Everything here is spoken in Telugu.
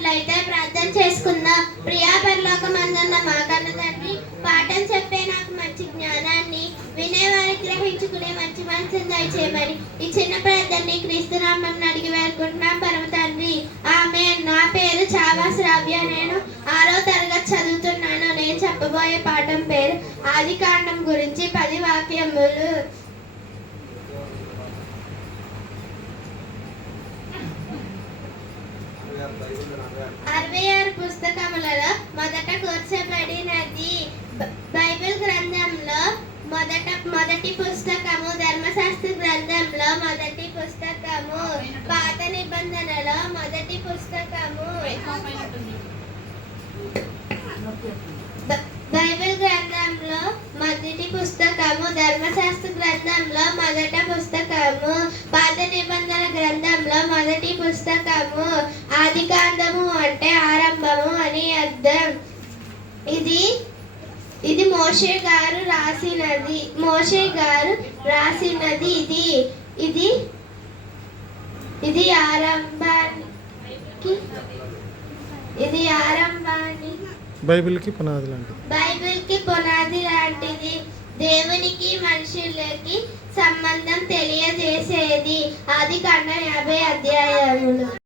ఉన్నట్లయితే ప్రార్థన చేసుకుందాం. ప్రియా పరలోకమందున్న మా కన్న తండ్రి, పాఠం చెప్పే నాకు మంచి జ్ఞానాన్ని, వినేవారికి గ్రహించుకునే మంచి మనసును దయచేయమని ఈ చిన్న ప్రార్థనని క్రీస్తునామం అడిగి వేడుకుంటున్నాం పరమ తండ్రి. ఆమేన్. నా పేరు చావా శ్రావ్య. నేను 6వ తరగతి చదువుతున్నాను. నేను చెప్పబోయే పాఠం పేరు ఆదికాండం గురించి 10 వాక్యములు. అరవై 66 పుస్తకములలో మొదట కూర్చబడినది. బైబిల్ గ్రంథంలో మొదటి పుస్తకము, ధర్మశాస్త్ర గ్రంథంలో మొదటి పుస్తకము, పాత నిబంధనలో మొదటి పుస్తకము. బైబిల్ గ్రంథంలో మొదటి పుస్తకము, ధర్మశాస్త్ర గ్రంథంలో మొదట పుస్తకము, పాత నిబంధన గ్రంథంలో మొదటి పుస్తకము. ఆదికాండము అంటే ఆరంభము అని అర్థం. ఇది మోషే గారు రాసినది. ఇది ఆరంభానికి బైబిల్కి పునాది లాంటిది. దేవునికి మనుషులకి సంబంధం తెలియజేసేది. ఆదికాండం 50 అధ్యాయములు.